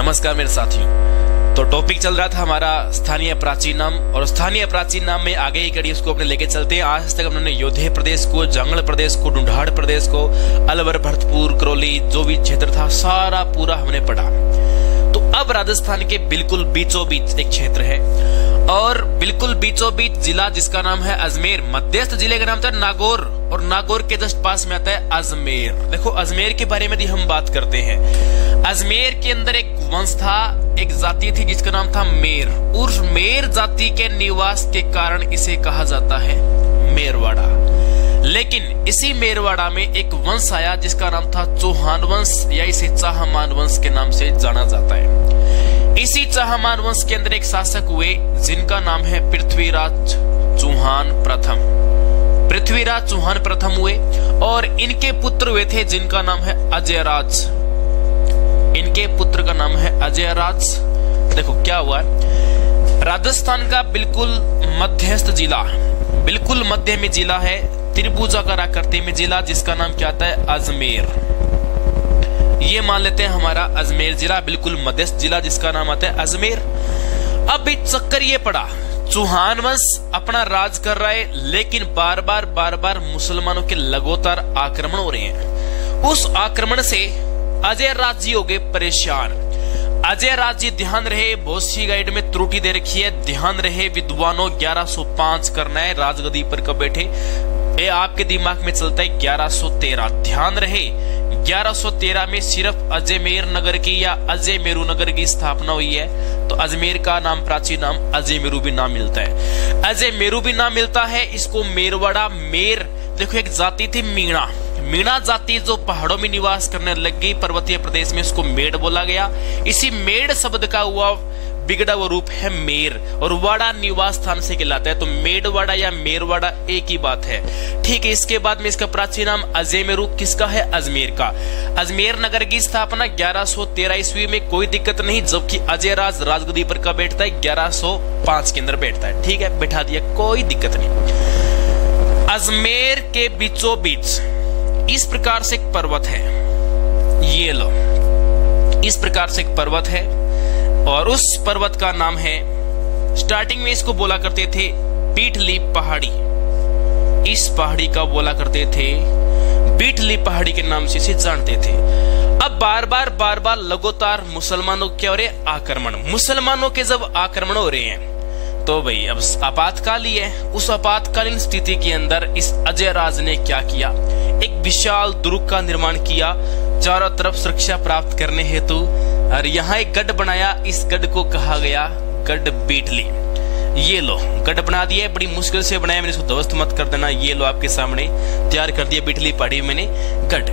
नमस्कार मेरे साथियों। तो टॉपिक चल रहा था हमारा स्थानीय प्राचीन नाम, और स्थानीय प्राचीन नाम में आगे ही कड़ी उसको अपने लेके चलते हैं। आज तक हमने योधे प्रदेश को, जंगल प्रदेश को, ढूंढाड़ प्रदेश को, अलवर, भरतपुर, करौली, जो भी क्षेत्र था सारा पूरा हमने पढ़ा। तो अब राजस्थान के बिल्कुल बीचों बीच एक क्षेत्र है, और बिल्कुल बीचों बीच जिला जिसका नाम है अजमेर। मध्यस्थ जिले का नाम था नागौर, और नागौर के जस्ट पास में आता है अजमेर। देखो अजमेर के बारे में भी हम बात करते हैं। अजमेर के अंदर एक वंश था, एक जाति थी जिसका नाम था मेर। उस मेर जाति के निवास के कारण इसे कहा जाता है मेरवाड़ा। लेकिन इसी मेरवाड़ा में एक वंश आया जिसका नाम था चौहान वंश, या इसे चाहमान वंश के नाम से जाना जाता है। इसी चाहमान वंश के अंदर एक शासक हुए जिनका नाम है पृथ्वीराज चौहान प्रथम। पृथ्वीराज चौहान प्रथम हुए, और इनके पुत्र हुए थे जिनका नाम है अजयराज। इनके पुत्र का नाम है अजयराज। देखो क्या हुआ, राजस्थान का बिल्कुल मध्यस्थ जिला, बिल्कुल मध्य में जिला है, त्रिभुजाकार आकृति में जिला, जिसका नाम क्या आता है अजमेर। ये मान लेते हैं हमारा अजमेर जिला बिल्कुल मध्यस्थ जिला जिसका नाम आता है अजमेर। अब एक चक्कर ये पड़ा, चौहान वंश अपना राज कर रहा है, लेकिन बार बार मुसलमानों के लगातार आक्रमण हो रहे हैं। उस आक्रमण से अजय राज जी हो गए परेशान। अजय राज जी, ध्यान रहे, बहुत सी गाइड में त्रुटि दे रखी है, ध्यान रहे विद्वानों, 1105 करना है, राजगद्दी पर कब बैठे ये आपके दिमाग में चलता है 1113। ध्यान रहे 1113 में सिर्फ अजमेर नगर की या अजय मेरू नगर की स्थापना हुई है। तो अजमेर का नाम, प्राचीन नाम अजय मेरू भी नाम मिलता है, अजय मेरू भी नाम मिलता है। इसको मेरवाड़ा, मेर देखो एक जाति थी मीणा, मीणा जाति जो पहाड़ों में निवास करने लग गई पर्वतीय प्रदेश में, उसको मेड़ बोला गया। इसी मेड़ शब्द का हुआ बिगड़ा वो रूप है मेर, और वाड़ा निवास स्थान से कहलाता है। तो मेड़वाड़ा या मेरवाड़ा एक ही बात है, ठीक है। इसके बाद में इसका प्राचीन नाम अजय मेरू किसका है, अजमेर का। अजमेर नगर की स्थापना 1113 ईस्वी में, कोई दिक्कत नहीं, जबकि अजय राज राजगद्दी पर कब बैठता है 1105 के अंदर बैठता है, ठीक है, बैठा दिया, कोई दिक्कत नहीं। अजमेर के बीचों बीच इस प्रकार से एक पर्वत है, ये लो, इस प्रकार से एक पर्वत है, और उस पर्वत का नाम है, स्टार्टिंग में इसको बोला करते थे बीटली पहाड़ी। इस पहाड़ी का बोला करते थे बीटली पहाड़ी के नाम से इसे जानते थे। अब बार बार लगातार मुसलमानों के और आक्रमण, मुसलमानों के जब आक्रमण हो रहे हैं तो भाई अब आपातकाल ही है। उस आपातकालीन स्थिति के अंदर इस अजय राज ने क्या किया, एक विशाल दुर्ग का निर्माण किया चारों तरफ सुरक्षा प्राप्त करने हेतु, और यहाँ एक गढ़ बनाया। इस गढ़ को कहा गया गढ़ बीटली। ये लो गढ़ बना दिया, बड़ी मुश्किल से बनाया मैंने, इसको ध्वस्त मत कर देना। ये लो आपके सामने तैयार कर दिया बीटली पहाड़ी मैंने गढ़।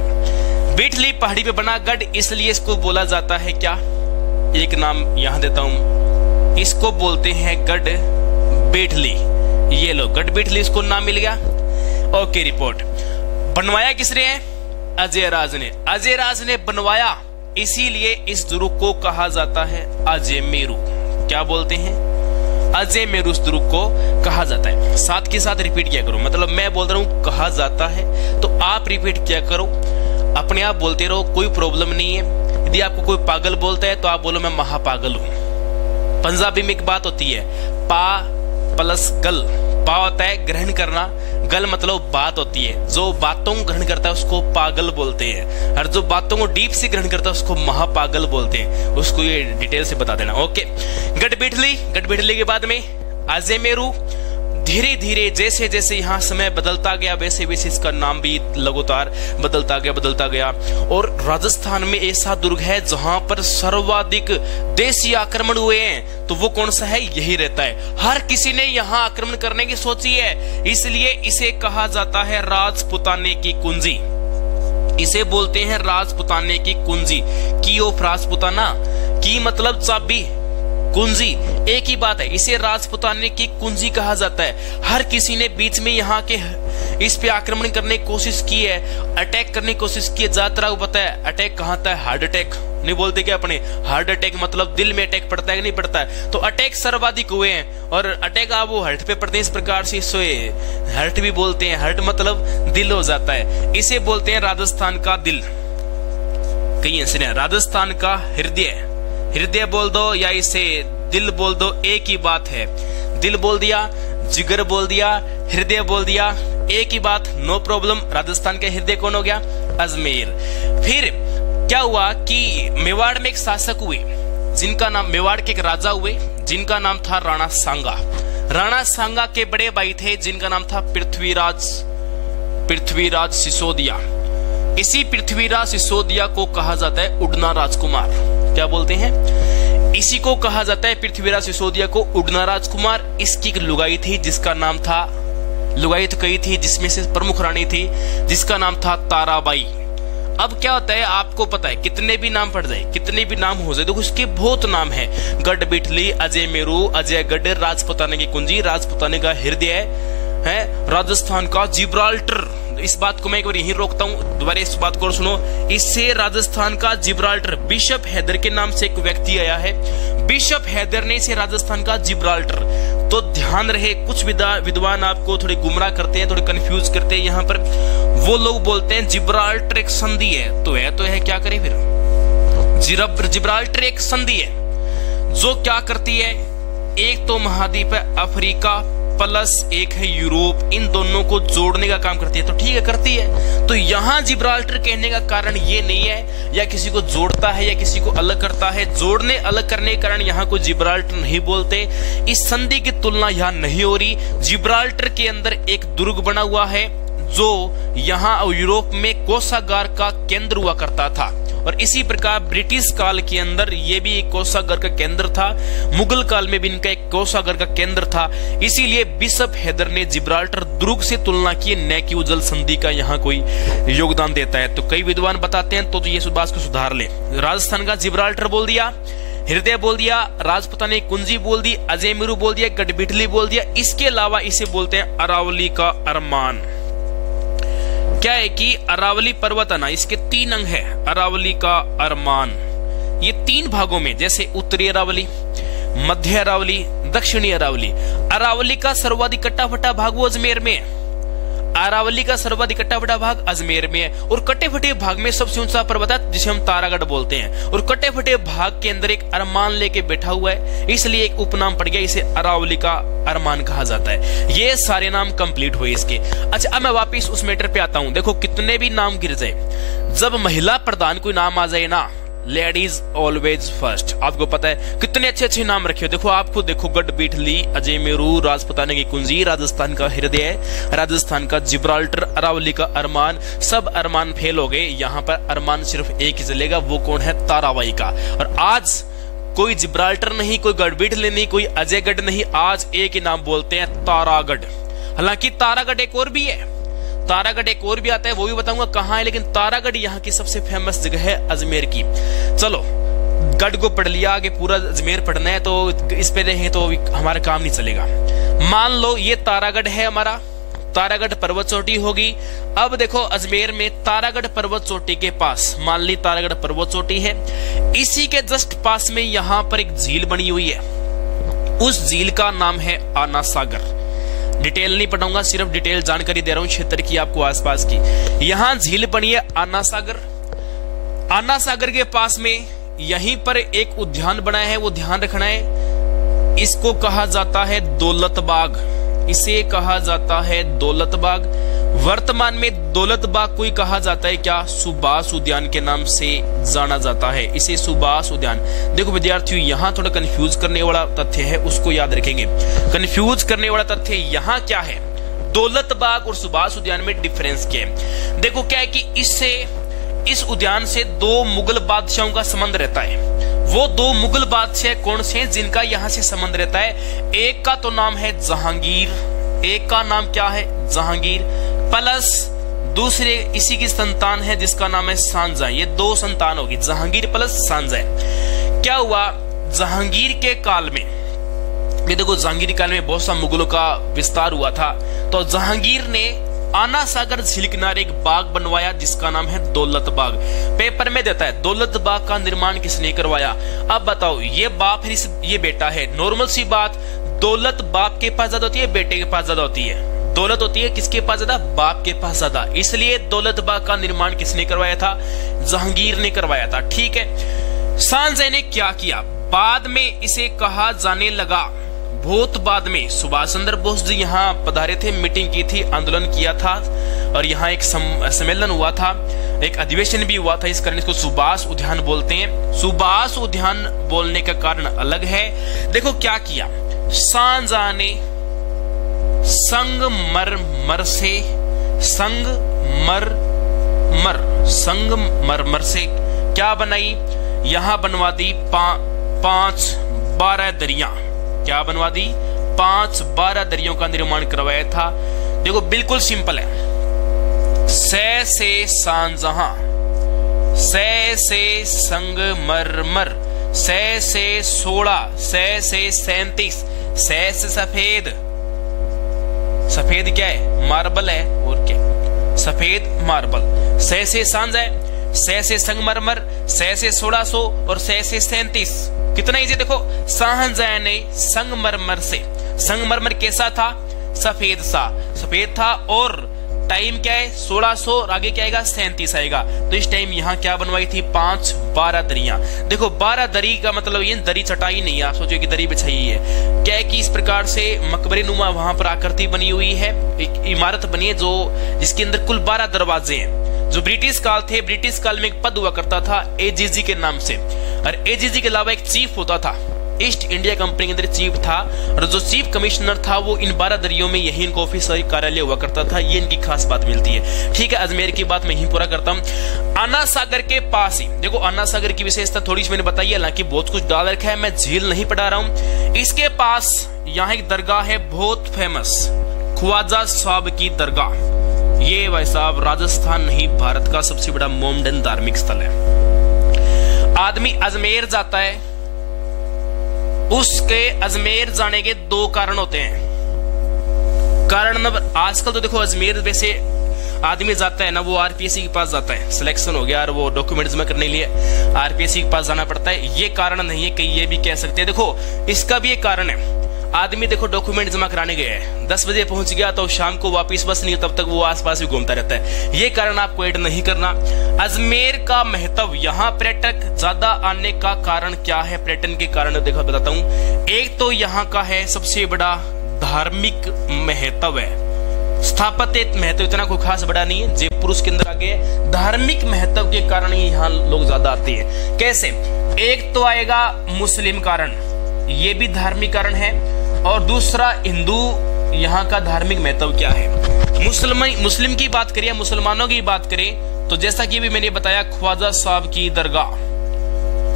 बीटली पहाड़ी पे बना गढ़, इसलिए इसको बोला जाता है क्या, एक नाम यहाँ देता हूं, इसको बोलते हैं गढ़ बीटली। ये लो गढ़ बीटली, इसको नाम मिल गया। ओके, रिपोर्ट बनवाया किसने है, अजय राज ने। अजय राज ने बनवाया, इसीलिए इस दुर्ग को कहा जाता है अजय मेरू। क्या बोलते हैं, अजय मेरू इस दुर्ग को कहा जाता है। साथ के साथ रिपीट किया करो, मतलब मैं बोल रहा हूं कहा जाता है तो आप रिपीट किया करो, अपने आप बोलते रहो, कोई प्रॉब्लम नहीं है। यदि आपको कोई पागल बोलता है तो आप बोलो मैं महापागल हूं। पंजाबी में एक बात होती है, पा प्लस गल। पा होता है ग्रहण करना, गल मतलब बात होती है। जो बातों को ग्रहण करता है उसको पागल बोलते हैं, और जो बातों को डीप से ग्रहण करता है उसको महापागल बोलते हैं। उसको ये डिटेल से बता देना। ओके, गढ़ बीटली के बाद में अजय मेरू। धीरे धीरे जैसे जैसे यहाँ समय बदलता गया वैसे वैसे इसका नाम भी लगातार बदलता गया। और राजस्थान में ऐसा दुर्ग है जहां पर सर्वाधिक देशी आक्रमण हुए हैं, तो वो कौन सा है, यही रहता है। हर किसी ने यहाँ आक्रमण करने की सोची है, इसलिए इसे कहा जाता है राजपुताने की कुंजी। इसे बोलते हैं राजपुताने की कुंजी। की ऑफ राजपुताना, की मतलब चाबी, कुंजी एक ही बात है। इसे राजपुताने की कुंजी कहा जाता है। हर किसी ने बीच में यहाँ के इस पे आक्रमण करने की कोशिश की है, अटैक करने की कोशिश की है। ज्यादातर आपको पता है अटैक कहाँ आता है, हार्ट अटैक नहीं बोलते क्या अपने, हार्ट अटैक मतलब दिल में अटैक पड़ता है कि नहीं पड़ता है। तो अटैक सर्वाधिक हुए हैं, और अटैक आप वो हार्ट पे पड़ते हैं, इस प्रकार से सोए हार्ट भी बोलते हैं। हार्ट मतलब दिल हो जाता है, इसे बोलते हैं राजस्थान का दिल। कहीं ऐसे नहीं, राजस्थान का हृदय, हृदय बोल दो या इसे दिल बोल दो, एक ही बात है। दिल बोल दिया, जिगर बोल दिया, हृदय बोल दिया, एक ही बात, नो प्रॉब्लम। राजस्थान का हृदय कौन हो गया? अजमेर। फिर क्या हुआ कि मेवाड़ में एक शासक हुए जिनका नाम, मेवाड़ के एक राजा हुए जिनका नाम था राणा सांगा। राणा सांगा के बड़े भाई थे जिनका नाम था पृथ्वीराज सिसोदिया। इसी पृथ्वीराज सिसोदिया को कहा जाता है उड़ना राजकुमार। क्या बोलते हैं? इसी को कहा जाता है, पृथ्वीराज सिसोदिया को उड़ना राजकुमार। इसकी एक लुगाई थी जिसका नाम था, लुगाई तो कई थी जिसमें से प्रमुख रानी थी जिसका नाम था ताराबाई। अब क्या होता है आपको पता है, कितने भी नाम पड़ जाए, कितने भी नाम हो जाए, देखो उसके बहुत नाम है। गढ़ बिठली, अजय मेरू, अजय गढ़, राजपुताने की कुंजी, राजपुताने का हृदय है, राजस्थान का जिब्राल्टर। इस बात को मैं एक बार यहीं रोकता हूं, दोबारा इस बात को सुनो। इससे राजस्थान का जिब्राल्टर, बिशप हैदर के नाम से एक व्यक्ति आया है, बिशप हैदर ने इसे राजस्थान का जिब्राल्टर। तो ध्यान रहे, कुछ विद्वान आपको थोड़े गुमराह करते हैं, थोड़े कंफ्यूज करते हैं। यहाँ पर वो लोग बोलते हैं जिब्राल्टर एक संधि है, तो है क्या करें फिर? जिब्राल्टर एक संधि है जो क्या करती है, एक तो महाद्वीप है अफ्रीका प्लस एक है यूरोप, इन दोनों को जोड़ने का काम करती है। तो ठीक है, करती है। तो यहाँ जिब्राल्टर कहने का कारण ये नहीं है या किसी को जोड़ता है या किसी को अलग करता है, जोड़ने अलग करने के कारण यहाँ को जिब्राल्टर नहीं बोलते। इस संधि की तुलना यहाँ नहीं हो रही। जिब्राल्टर के अंदर एक दुर्ग बना हुआ है जो यहाँ यूरोप में कोषागार का केंद्र हुआ करता था, और इसी प्रकार ब्रिटिश काल के अंदर ये भी एक कोषागार का केंद्र था, मुगल काल में भी इनका एक कोषागार का केंद्र था। इसीलिए बिशप हैदर ने जिब्राल्टर दुर्ग से तुलना की, न कि जल संधि का यहाँ कोई योगदान देता है। तो कई विद्वान बताते हैं तो ये बात को सुधार ले। राजस्थान का जिब्राल्टर बोल दिया, हृदय बोल दिया, राजपुताने कुंजी बोल दी, अजय मेरू बोल दिया, गढ़बिठली बोल दिया। इसके अलावा इसे बोलते हैं अरावली का अरमान। क्या है कि अरावली पर्वत है ना, इसके 3 अंग है। अरावली का अरमान ये 3 भागों में, जैसे उत्तरी अरावली, मध्य अरावली, दक्षिणी अरावली। अरावली का सर्वाधिक कट्टा फटा भाग वो अजमेर में है। अरावली का सर्वाधिक कट्टा फटा भाग अजमेर में है, और कटे फटे भाग में सबसे ऊंचा पर्वत है जिसे हम तारागढ़ बोलते हैं, और कटे फटे भाग के अंदर एक अरमान लेके बैठा हुआ है, इसलिए एक उपनाम पड़ गया, इसे अरावली का अरमान कहा जाता है। ये सारे नाम कंप्लीट हुए इसके। अच्छा, अब मैं वापिस उस मैटर पे आता हूं। देखो कितने भी नाम गिर जाए, जब महिला प्रधान कोई नाम आ जाए ना, लेडीज ऑलवेज फर्स्ट। आपको पता है कितने अच्छे अच्छे नाम रखे हो। देखो आप खुद देखो, गढ़ बिठली, अजय मेरू, राजपुताने की कुंजी, राजस्थान का हृदय, राजस्थान का जिब्राल्टर, अरावली का अरमान। सब अरमान फेल हो गए, यहाँ पर अरमान सिर्फ एक ही चलेगा, वो कौन है? ताराबाई का। और आज कोई जिब्राल्टर नहीं, कोई गढ़ बिठली नहीं, कोई अजयगढ़ नहीं, आज एक ही नाम बोलते हैं, तारागढ़। हालांकि तारागढ़ एक और भी है, तारागढ़ एक और भी आता है, वो भी बताऊंगा कहाँ है, लेकिन तारागढ़ यहाँ की सबसे फेमस जगह है अजमेर की। चलो, गढ़ को पढ़ लिया, आगे पूरा अजमेर पढ़ना है तो इस पे रहें तो हमारा काम नहीं चलेगा। मान लो ये तारागढ़ है हमारा, तारागढ़ पर्वत चोटी होगी। अब देखो अजमेर में तारागढ़ पर्वत चोटी के पास, मान ली तारागढ़ पर्वत चोटी है, इसी के जस्ट पास में यहाँ पर एक झील बनी हुई है। उस झील का नाम है आना सागर। डिटेल नहीं पढ़ाऊंगा, सिर्फ डिटेल जानकारी दे रहा हूं क्षेत्र की आपको, आसपास की। यहां झील बनी है आना सागर। आना सागर के पास में यहीं पर एक उद्यान बना है, वो ध्यान रखना है। इसको कहा जाता है दौलत बाग, इसे कहा जाता है दौलत बाग। वर्तमान में दौलत बाग को ही कहा जाता है क्या? सुभाष उद्यान के नाम से जाना जाता है इसे, सुभाष उद्यान। देखो विद्यार्थियों, यहाँ थोड़ा कंफ्यूज करने वाला तथ्य है, उसको याद रखेंगे। कंफ्यूज करने वाला तथ्य यहाँ क्या है, दौलत बाग और सुभाष उद्यान में डिफरेंस क्या है। देखो क्या है कि इससे, इस उद्यान से 2 मुगल बादशाहों का संबंध रहता है। वो 2 मुगल बादशाह कौन से हैं जिनका यहाँ से संबंध रहता है? एक का तो नाम है जहांगीर, एक का नाम क्या है? जहांगीर, प्लस दूसरे इसी की संतान है जिसका नाम है सांजा। ये 2 संतान होगी, जहांगीर प्लस सांजा। क्या हुआ जहांगीर के काल में, ये देखो जहांगीर काल में बहुत सा मुगलों का विस्तार हुआ था, तो जहांगीर ने आना सागर झील किनारे एक बाग बनवाया जिसका नाम है दौलत बाग। पेपर में देता है दौलत बाग का निर्माण किसने करवाया। अब बताओ, ये बाप है, ये बेटा है। नॉर्मल सी बात, दौलत बाप के पास ज्यादा होती है, बेटे के पास ज्यादा होती है। दौलत होती है किसके पास ज्यादा? बाप के पास ज्यादा। इसलिए दौलत बाग का निर्माण किसने करवाया था? जहांगीर ने करवाया था। ठीक है, सांजय ने क्या किया? बाद में इसे कहा जाने लगा, बहुत बाद में। सुभाष चंद्र बोस जी यहाँ पधारे थे, मीटिंग की थी, आंदोलन किया था और यहाँ एक सम्मेलन हुआ था, एक अधिवेशन भी हुआ था। इस कारण इसको सुभाष उद्यान बोलते हैं। सुभाष उद्यान बोलने का कारण अलग है। देखो क्या किया, सांजा ने संगमरमर से क्या बनाई? यहां बनवा दी 5-12 दरिया। क्या बनवा दी? 5-12 दरियों का निर्माण करवाया था। देखो बिल्कुल सिंपल है। से सांजहां, से संगमरमर, से 16, से 37, से सफेद। सफेद क्या है? मार्बल है। और क्या? सफेद मार्बल। से सांजा है, से संगमरमर, से 1600 और से 37। कितना इजी देखो। सांजा ने संगमरमर से, संगमरमर कैसा था? सफेद सा, सफेद था। और टाइम क्या है? 1600 और आगे क्या आएगा? 37 आएगा। तो इस टाइम यहाँ क्या बनवाई थी? 5-12 दरिया। देखो 12 दरी का मतलब ये दरी चटाई नहीं है, आप सोचो कि दरी बिछाई है। क्या है कि इस प्रकार से मकबरे नुमा वहां पर आकृति बनी हुई है, एक इमारत बनी है जो जिसके अंदर कुल 12 दरवाजे हैं। जो ब्रिटिश काल थे, ब्रिटिश काल में एक पद हुआ करता था एजीजी के नाम से, और एजीजी के अलावा एक चीफ होता था, ईस्ट इंडिया कंपनी के अंदर चीफ था, और जो चीफ कमिश्नर था वो इन 12 दरियों में यही इनका ऑफिस और कार्यालय हुआ करता था। ये इनकी खास बात मिलती है। ठीक है, अजमेर की बात मैं यहीं पूरा करता हूँ। अन्ना सागर के पास ही देखो, अन्ना सागर की विशेषता थोड़ी सी मैंने बताई, हालांकि बहुत कुछ डाल रखा है, मैं झील नहीं पढ़ा रहा हूँ। इसके पास यहाँ एक दरगाह है बहुत फेमस, ख्वाजा साहब की दरगाह। ये भाई साहब राजस्थान नहीं, भारत का सबसे बड़ा मोमडन धार्मिक स्थल है। आदमी अजमेर जाता है, उसके अजमेर जाने के 2 कारण होते हैं। कारण नंबर, आजकल तो देखो अजमेर वैसे आदमी जाता है ना, वो आरपीएससी के पास जाता है, सिलेक्शन हो गया और वो डॉक्यूमेंट जमा करने के लिए आरपीएससी के पास जाना पड़ता है। ये कारण नहीं है, कई ये भी कह सकते हैं। देखो इसका भी एक कारण है। आदमी देखो डॉक्यूमेंट जमा कराने गया है, 10 बजे पहुंच गया तो शाम को वापस बस नहीं, तब तक वो आसपास भी घूमता रहता है। ये कारण आपको ऐड नहीं करना। अजमेर का महत्व, यहाँ पर्यटक ज्यादा आने का कारण क्या है? पर्यटन के कारण देखो बताता हूँ। एक तो यहाँ का है सबसे बड़ा धार्मिक महत्व है। स्थापत्य महत्व इतना कोई खास बड़ा नहीं है, जयपुर उसके अंदर आगे है। धार्मिक महत्व के कारण ही यहाँ लोग ज्यादा आते हैं। कैसे? एक तो आएगा मुस्लिम कारण, ये भी धार्मिक कारण है, और दूसरा हिंदू। यहाँ का धार्मिक महत्व क्या है? मुस्लिम की बात करें, मुसलमानों की बात करें तो जैसा कि भी मैंने बताया, ख्वाजा साहब की दरगाह,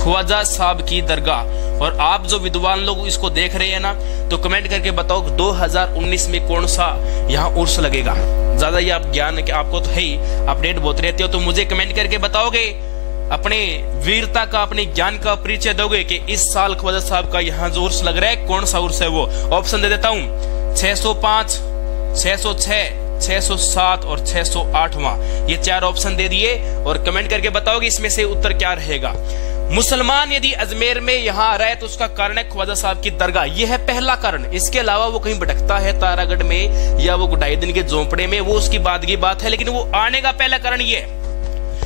ख्वाजा साहब की दरगाह। और आप जो विद्वान लोग इसको देख रहे हैं ना, तो कमेंट करके बताओ 2019 में कौन सा यहाँ उर्स लगेगा। ज्यादा ये आप ज्ञान आपको तो है ही, अपडेट बहुत रहते हो, तो मुझे कमेंट करके बताओगे, अपने वीरता का, अपने ज्ञान का परिचय दोगे कि इस साल ख्वाजा साहब का यहाँ जो उर्स लग रहा है कौन सा उर्स है। वो ऑप्शन दे देता हूँ, 605, 606, 607 और 608वां। ये 4 ऑप्शन दे दिए और कमेंट करके बताओगे इसमें से उत्तर क्या रहेगा। मुसलमान यदि अजमेर में यहाँ आ रहा है तो उसका कारण है ख्वाजा साहब की दरगाह। यह है पहला कारण। इसके अलावा वो कहीं भटकता है तारागढ़ में या वो ढाई दिन के झोंपड़े में, वो उसकी बाद की बात है, लेकिन वो आने का पहला कारण ये है।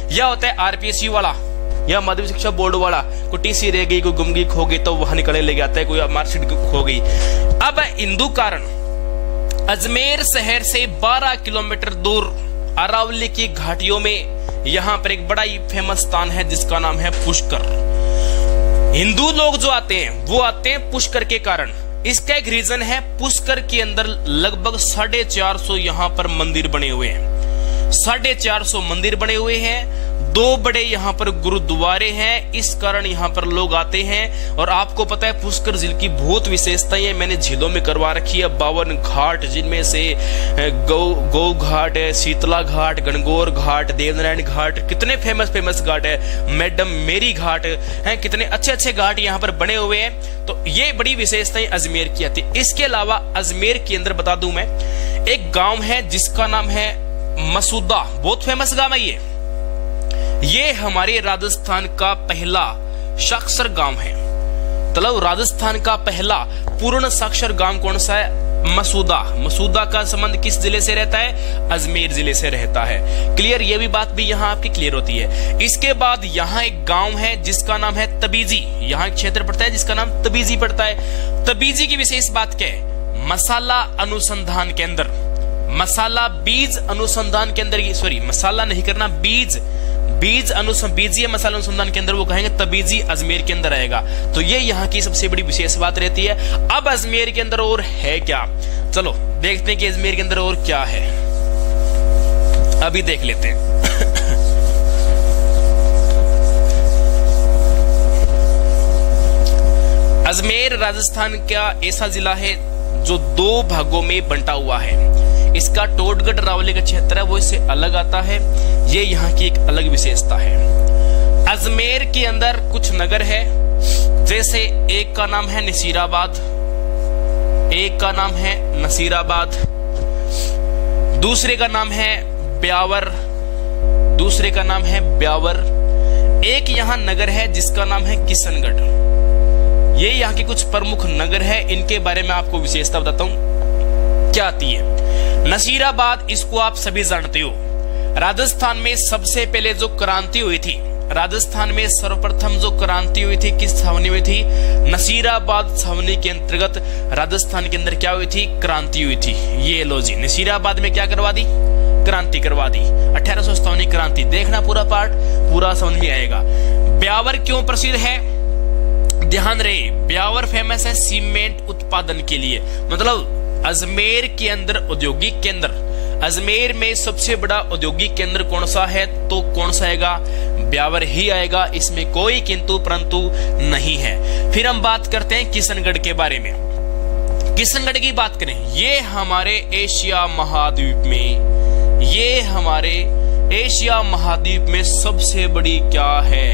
यह होता है आरपीएससी वाला या माध्यमिक शिक्षा बोर्ड वाला, कोई टीसी रह गई, कोई गुम गई, खो गई, तो वहां निकलने ले जाता है, कोई मार्कशीट खो गई। अब हिंदू कारण, अजमेर शहर से 12 किलोमीटर दूर अरावली की घाटियों में यहाँ पर एक बड़ा ही फेमस स्थान है जिसका नाम है पुष्कर। हिंदू लोग जो आते हैं वो आते हैं पुष्कर के कारण। इसका एक रीजन है, पुष्कर के अंदर लगभग 450 यहाँ पर मंदिर बने हुए हैं। 450 मंदिर बने हुए हैं, 2 बड़े यहाँ पर गुरुद्वारे हैं, इस कारण यहाँ पर लोग आते हैं। और आपको पता है पुष्कर झील की बहुत विशेषताएं हैं, मैंने झीलों में करवा रखी है 52 घाट, जिनमें से गौ घाट है, शीतला घाट, गणगौर घाट, देवनारायण घाट, कितने फेमस घाट है, मैडम मेरी घाट है, कितने अच्छे घाट यहाँ पर बने हुए हैं। तो ये बड़ी विशेषताएं अजमेर की आती है। इसके अलावा अजमेर के अंदर बता दूं मैं, एक गांव है जिसका नाम है मसूदा, बहुत फेमस गांव है ये हमारे राजस्थान का पहला साक्षर गांव है। मतलब राजस्थान का पहला पूर्ण साक्षर गांव कौन सा है? मसूदा। मसूदा का संबंध किस जिले से रहता है? अजमेर जिले से रहता है। क्लियर, ये भी बात भी यहाँ आपकी क्लियर होती है। इसके बाद यहाँ एक गांव है जिसका नाम है तबीजी। यहाँ एक क्षेत्र पड़ता है जिसका नाम तबीजी पड़ता है। तबीजी की विशेष बात क्या है? मसाला अनुसंधान केंद्र, मसाला बीज अनुसंधान केंद्र, सॉरी मसाला नहीं करना, बीजीय मसाला अनुसंधान केंद्र, वो कहेंगे तबीजी अजमेर के अंदर आएगा। तो ये यहाँ की सबसे बड़ी विशेष बात रहती है। अब अजमेर के अंदर और है क्या, चलो देखते हैं कि अजमेर के अंदर और क्या है, अभी देख लेते हैं। अजमेर राजस्थान का ऐसा जिला है जो 2 भागों में बंटा हुआ है। इसका टोटगढ़ रावली का क्षेत्र है वो इससे अलग आता है, ये यहाँ की एक अलग विशेषता है। अजमेर के अंदर कुछ नगर है, जैसे एक का नाम है नसीराबाद, एक का नाम है नसीराबाद, दूसरे का नाम है ब्यावर, दूसरे का नाम है ब्यावर, एक यहाँ नगर है जिसका नाम है किशनगढ़। ये यहाँ के कुछ प्रमुख नगर है, इनके बारे में आपको विशेषता बताता हूं क्या आती है। नसीराबाद, इसको आप सभी जानते हो, राजस्थान में सबसे पहले जो क्रांति हुई थी, राजस्थान में सर्वप्रथम जो क्रांति हुई थी किस छावनी में थी? नसीराबाद छावनी के अंतर्गत राजस्थान के अंदर क्या हुई थी? क्रांति हुई थी। ये लो जी, नसीराबाद में क्या करवा दी? क्रांति करवा दी। 1857 क्रांति, देखना पूरा पार्ट, पूरा समझ में आएगा। ब्यावर क्यों प्रसिद्ध है? ध्यान रहे, ब्यावर फेमस है सीमेंट उत्पादन के लिए, मतलब अजमेर के अंदर औद्योगिक केंद्र, अजमेर में सबसे बड़ा औद्योगिक केंद्र कौन सा है? तो कौन सा आएगा? ब्यावर ही आएगा, इसमें कोई किंतु परंतु नहीं है। फिर हम बात करते हैं किशनगढ़ के बारे में। किशनगढ़ की बात करें, ये हमारे एशिया महाद्वीप में, ये हमारे एशिया महाद्वीप में सबसे बड़ी क्या है?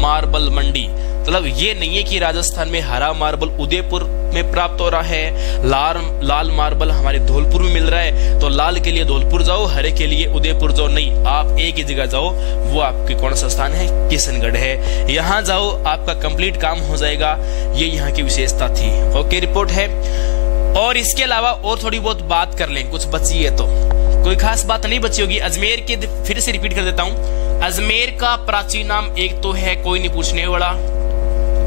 मार्बल मंडी। मतलब ये नहीं है कि राजस्थान में हरा मार्बल उदयपुर में प्राप्त हो रहा है, लाल मार्बल हमारे धौलपुर में मिल रहा है, तो लाल के लिए धौलपुर जाओ, हरे के लिए उदयपुर जाओ, नहीं, आप एक ही जगह जाओ, वो आपके कौन सा स्थान है? किशनगढ़ है। यहाँ जाओ, आपका कंप्लीट काम हो जाएगा। ये यहाँ की विशेषता थी। ओके, रिपोर्ट है। और इसके अलावा और थोड़ी बहुत बात कर लें, कुछ बची है तो, कोई खास बात नहीं बची होगी। अजमेर के फिर से रिपीट कर देता हूं, अजमेर का प्राचीन नाम एक तो है, कोई नहीं पूछने वाला,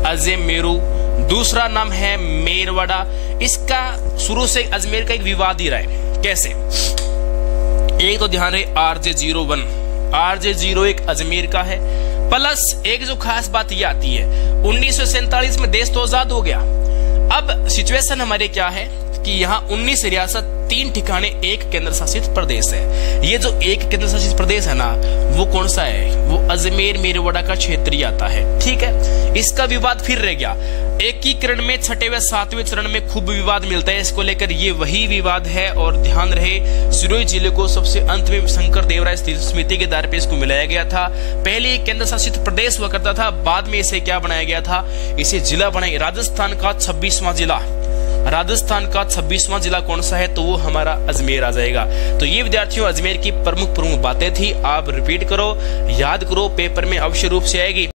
अजमेरू, दूसरा नाम है मेरवाड़ा। इसका शुरू से अजमेर का एक विवाद ही रहा है। कैसे? एक तो ध्यान रहे, RJ01, RJ01 अजमेर का है, प्लस एक जो खास बात ये आती है, 1947 में देश तो आजाद हो गया। अब सिचुएशन हमारे क्या है कि यहाँ 19 रियासत, 3 ठिकाने, 1 केंद्र शासित प्रदेश है। ये जो 1 केंद्र शासित प्रदेश है ना, वो कौन सा है? वो अजमेर मेरवाड़ा का क्षेत्र ही आता है। ठीक है, इसका विवाद फिर रह गया। एकीकरण में 6वें व 7वें चरण में खूब विवाद मिलता है इसको लेकर, ये वही विवाद है। और ध्यान रहे, सिरोही जिले को सबसे अंत में शंकर देवराय स्मृति के आधार पर इसको मिलाया गया था। पहले केंद्र शासित प्रदेश हुआ करता था, बाद में इसे क्या बनाया गया था? इसे जिला बनाया। राजस्थान का 26वां जिला, राजस्थान का 26वां जिला कौन सा है? तो वो हमारा अजमेर आ जाएगा। तो ये विद्यार्थियों अजमेर की प्रमुख बातें थी, आप रिपीट करो, याद करो, पेपर में अवश्य रूप से आएगी।